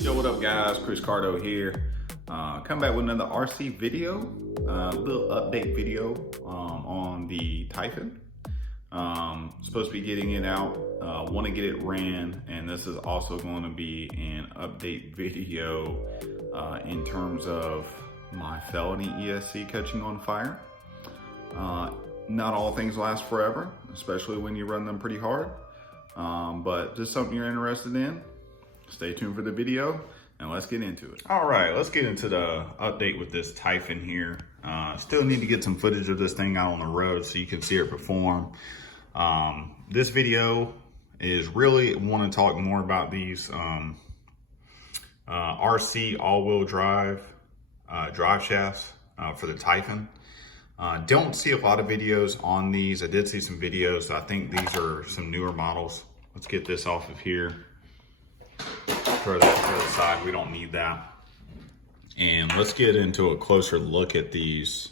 Yo, what up guys? Chris Cardo here. Come back with another RC video, little update video on the Typhon. Supposed to be getting it out, want to get it ran, and this is also going to be an update video in terms of my Felony ESC catching on fire. Not all things last forever, especially when you run them pretty hard, but just something you're interested in. Stay tuned for the video and let's get into it. All right, let's get into the update with this Typhon here. Still need to get some footage of this thing out on the road so you can see it perform. This video is really want to talk more about these RC all-wheel drive drive shafts for the Typhon. Don't see a lot of videos on these. I did see some videos. So I think these are some newer models. Let's get this off of here. Throw that to the side, we don't need that. And let's get into a closer look at these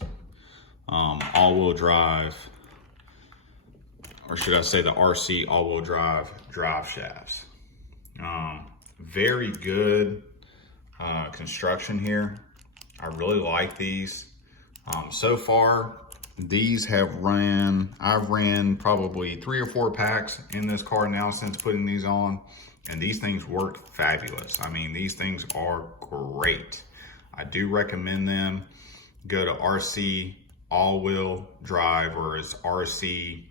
all-wheel drive, or should I say the RC all-wheel drive shafts. Very good construction here. I really like these. So far, these have I've ran probably 3 or 4 packs in this car now since putting these on. And these things work fabulous. I mean, these things are great. I do recommend them. Go to RC all-wheel drive, or it's RCAWD.com,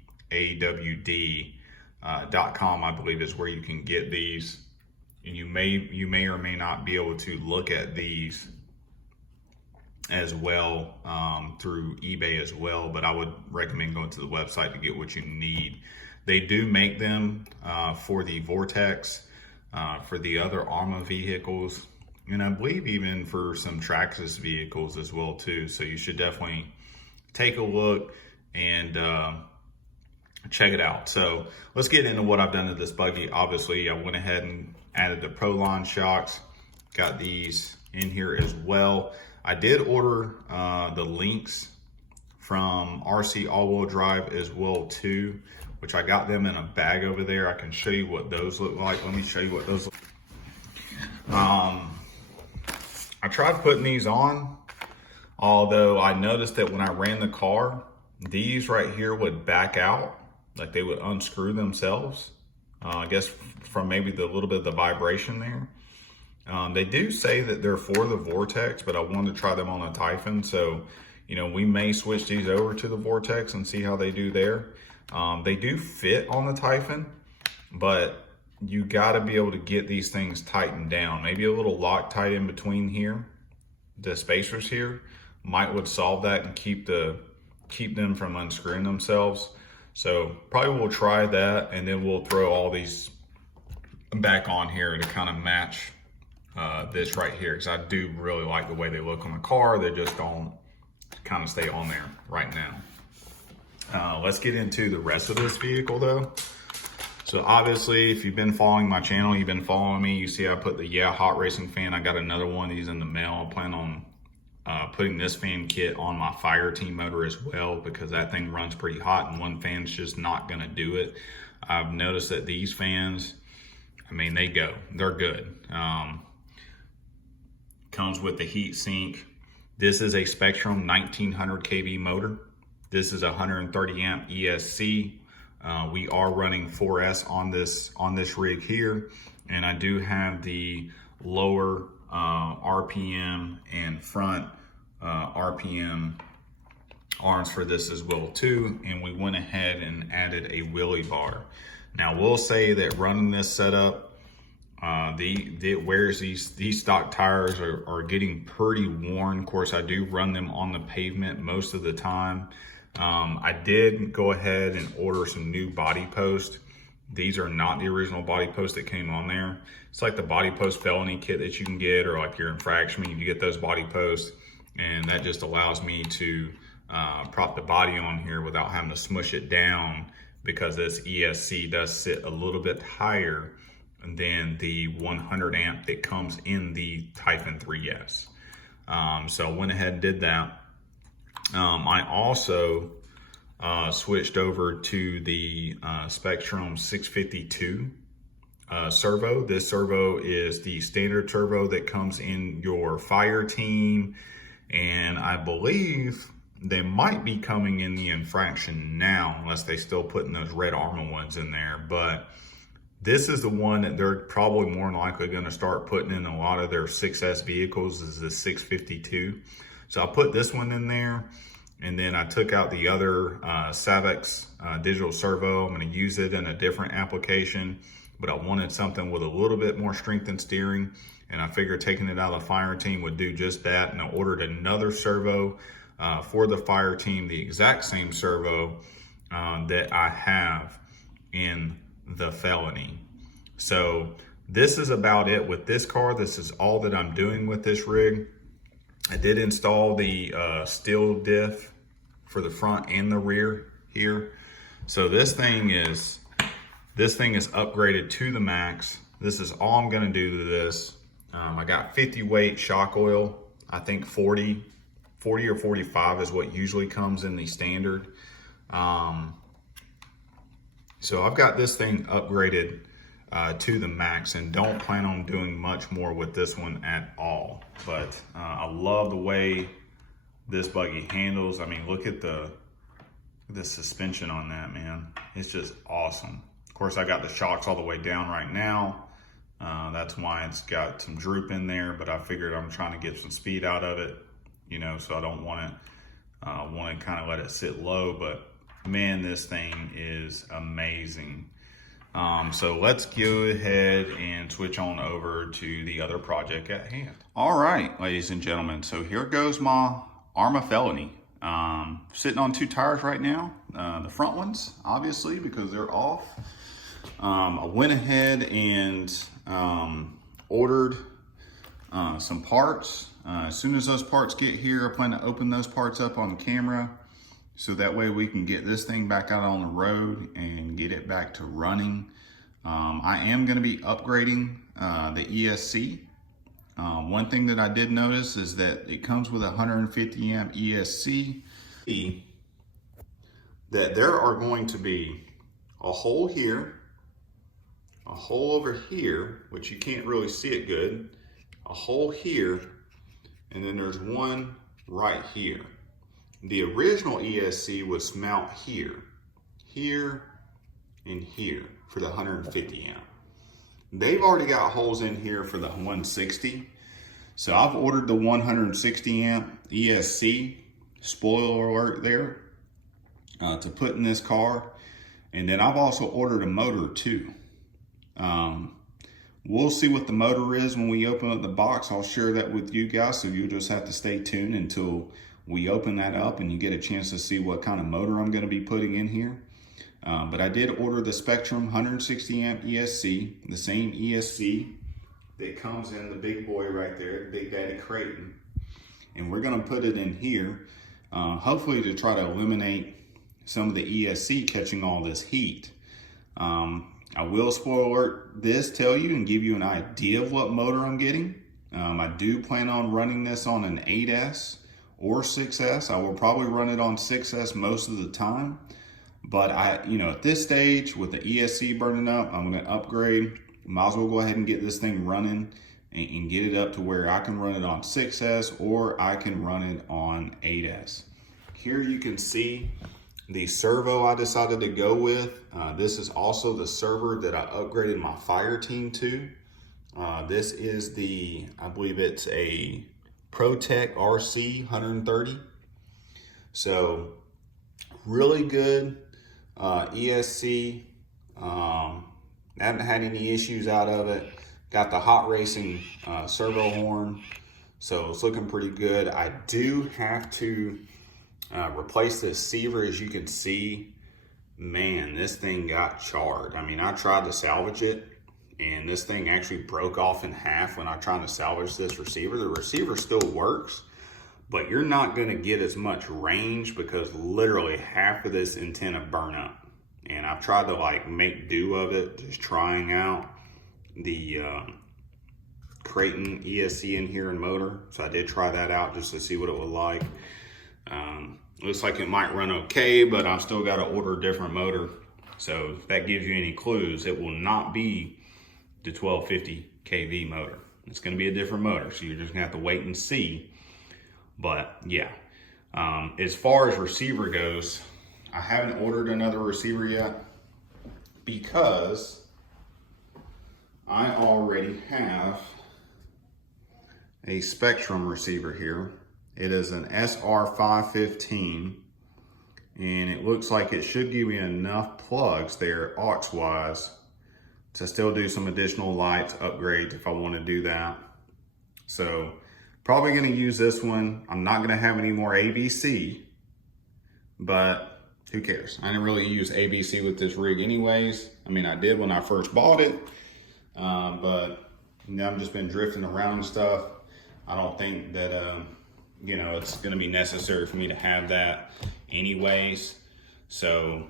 I believe is where you can get these. And you may or may not be able to look at these as well through eBay as well, but I would recommend going to the website to get what you need. They do make them for the Vortex, for the other Arrma vehicles, and I believe even for some Traxxas vehicles as well too. So you should definitely take a look and check it out. So let's get into what I've done to this buggy. Obviously, I went ahead and added the Proline shocks. Got these in here as well. I did order the links from RC all-wheel drive as well too, which I got them in a bag over there. I can show you what those look like. Let me show you what those look like. I tried putting these on, although I noticed that when I ran the car, these right here would back out, like they would unscrew themselves. I guess from maybe the little bit of the vibration there. They do say that they're for the Vortex, but I wanted to try them on a Typhon. So, you know, we may switch these over to the Vortex and see how they do there. They do fit on the Typhon, but you got to be able to get these things tightened down. Maybe a little Loctite in between here, the spacers here, would solve that and keep them from unscrewing themselves. So probably we'll try that, and then we'll throw all these back on here to kind of match this right here, because I do really like the way they look on the car. They just don't kind of stay on there right now. Let's get into the rest of this vehicle though. So obviously, if you've been following my channel, you've been following me, you see I put the Hot Racing fan. I got another one of these in the mail. I plan on putting this fan kit on my Fire Team motor as well, because that thing runs pretty hot and one fan's just not gonna do it. I've noticed that these fans, I mean, they're good. Comes with the heat sink. This is a Spectrum 1900 kV motor. This is a 130 amp ESC. We are running 4S on this rig here, and I do have the lower RPM and front RPM arms for this as well too. And we went ahead and added a wheelie bar. Now we'll say that running this setup, these stock tires are getting pretty worn. Of course, I do run them on the pavement most of the time. I did go ahead and order some new body posts. These are not the original body posts that came on there. It's like the body post Felony kit that you can get, or like your infraction, you get those body posts, and that just allows me to prop the body on here without having to smush it down, because this ESC does sit a little bit higher than the 100 amp that comes in the Typhon 3S. So I went ahead and did that. I also switched over to the Spectrum 652 servo. This servo is the standard servo that comes in your fire team, and I believe they might be coming in the infraction now, unless they still putting those red Arrma ones in there. But this is the one that they're probably more than likely going to start putting in a lot of their 6S vehicles, is the 652. So I put this one in there, and then I took out the other Savex digital servo. I'm going to use it in a different application, but I wanted something with a little bit more strength and steering, and I figured taking it out of the fire team would do just that. And I ordered another servo for the fire team, the exact same servo that I have in the Felony. So this is about it with this car. This is all that I'm doing with this rig. I did install the steel diff for the front and the rear here. So this thing is upgraded to the max. This is all I'm gonna do to this. I got 50 weight shock oil. I think 40 or 45 is what usually comes in the standard. So I've got this thing upgraded to the max, and don't plan on doing much more with this one at all. But I love the way this buggy handles. I mean, look at the suspension on that, man. It's just awesome. Of course, I got the shocks all the way down right now. That's why it's got some droop in there, but I figured I'm trying to get some speed out of it, you know, so I don't want to kind of let it sit low. But man, this thing is amazing. So let's go ahead and switch on over to the other project at hand. All right, ladies and gentlemen, so here goes my Arrma Felony. Sitting on 2 tires right now, the front ones, obviously, because they're off. I went ahead and ordered some parts. As soon as those parts get here, I plan to open those parts up on camera, so that way we can get this thing back out on the road and get it back to running. I am going to be upgrading the ESC. One thing that I did notice is that it comes with a 150 amp ESC. That there are going to be a hole here, a hole over here, which you can't really see it good, a hole here, and then there's one right here. The original ESC was mount here, here, and here for the 150 amp. They've already got holes in here for the 160. So I've ordered the 160 amp ESC, spoiler alert there, to put in this car. And then I've also ordered a motor too. We'll see what the motor is when we open up the box. I'll share that with you guys, so you'll just have to stay tuned until we open that up and you get a chance to see what kind of motor I'm going to be putting in here. But I did order the Spectrum 160 amp ESC, the same ESC that comes in the big boy right there, the Big Daddy Creighton. And we're going to put it in here, hopefully to try to eliminate some of the ESC catching all this heat. I will, spoiler alert, tell you and give you an idea of what motor I'm getting. I do plan on running this on an 8S or 6S. I will probably run it on 6S most of the time. But at this stage with the ESC burning up, I'm going to upgrade. Might as well go ahead and get this thing running and get it up to where I can run it on 6S or I can run it on 8S. Here you can see the servo I decided to go with. This is also the server that I upgraded my fire team to. This is I believe it's a ProTech RC 130. So really good ESC. Haven't had any issues out of it. Got the hot racing servo horn, so it's looking pretty good. I do have to replace this receiver. As you can see, man, this thing got charred. I mean, I tried to salvage it, and this thing actually broke off in half when I tried to salvage this receiver. The receiver still works, but you're not gonna get as much range because literally half of this antenna burn up. And I've tried to make do of it, just trying out the Creighton ESC in here and motor. So I did try that out just to see what it was like. Looks like it might run okay, but I've still got to order a different motor. So if that gives you any clues, it will not be the 1250 kV motor. It's going to be a different motor, so you're just going to have to wait and see. But yeah, as far as receiver goes, I haven't ordered another receiver yet because I already have a Spectrum receiver here. It is an SR515, and it looks like it should give me enough plugs there aux-wise to still do some additional lights upgrades if I want to do that. So probably going to use this one. I'm not going to have any more ABC, but who cares? I didn't really use ABC with this rig anyways. I mean, I did when I first bought it, but now I've just been drifting around and stuff. I don't think that, you know, it's going to be necessary for me to have that anyways. So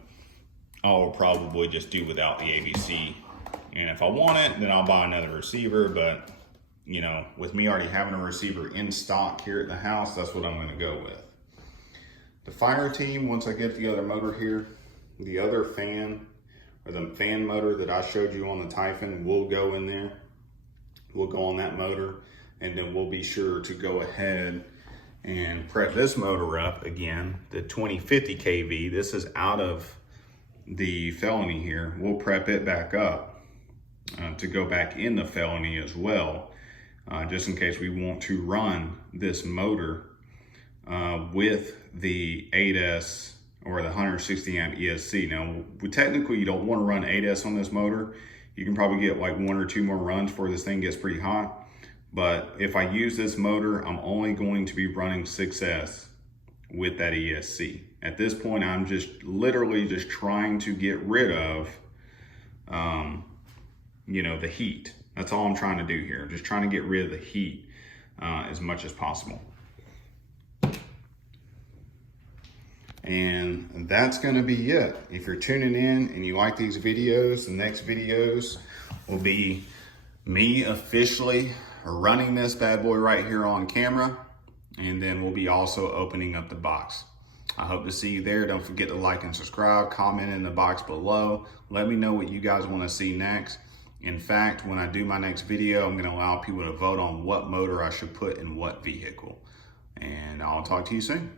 I'll probably just do without the ABC. And if I want it, then I'll buy another receiver. But, you know, with me already having a receiver in stock here at the house, that's what I'm going to go with. The fire team, once I get the other motor here, the other fan, or the fan motor that I showed you on the Typhon will go in there. We'll go on that motor, and then we'll be sure to go ahead and prep this motor up again, the 2050 kV. This is out of the Felony here. We'll prep it back up to go back in the Felony as well, just in case we want to run this motor with the 8S or the 160 amp ESC. Now, technically you don't want to run 8S on this motor. You can probably get like 1 or 2 more runs before this thing gets pretty hot. But if I use this motor, I'm only going to be running 6S with that ESC. At this point, I'm just literally just trying to get rid of, you know, the heat. That's all I'm trying to do here. Just trying to get rid of the heat as much as possible. And that's going to be it. If you're tuning in and you like these videos, the next videos will be me officially running this bad boy right here on camera, and then we'll be also opening up the box. I hope to see you there. Don't forget to like and subscribe, comment in the box below. Let me know what you guys want to see next. In fact, when I do my next video, I'm going to allow people to vote on what motor I should put in what vehicle. And I'll talk to you soon.